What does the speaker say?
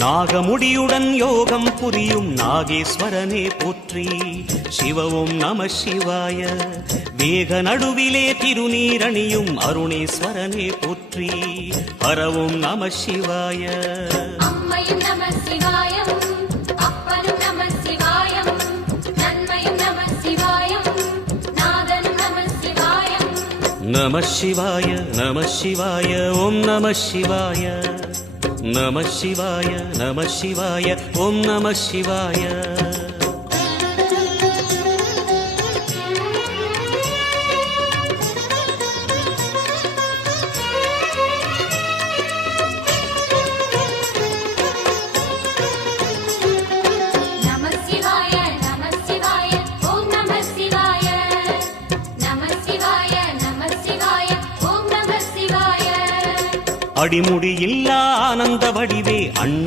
நாகமுடியுடன் யோகம் புரியும் நாகேஸ்வரனே போற்றி. சிவ ஓம் நம சிவாய. வேக நடுவிலே திருநீரணியும் அருணேஸ்வரனே போற்றி. ஹர ஓம் நம சிவாய. அம்மையும் நம சிவாயம், அப்பனும் நம சிவாயம், நன்மையும் நம சிவாயம், நாதனும் நம சிவாயம். நம சிவாய நம சிவாய ஓம் நம சிவாய. நம சிவாய நம சிவாய ஓம் நம சிவாய. நம சிவாய நம சிவாய ஓம் நம சிவாய. நம சிவாய நம சிவாய ஓம் நம சிவாய. அடிமுடியில்லா ஆனந்த வடிவே அண்ணா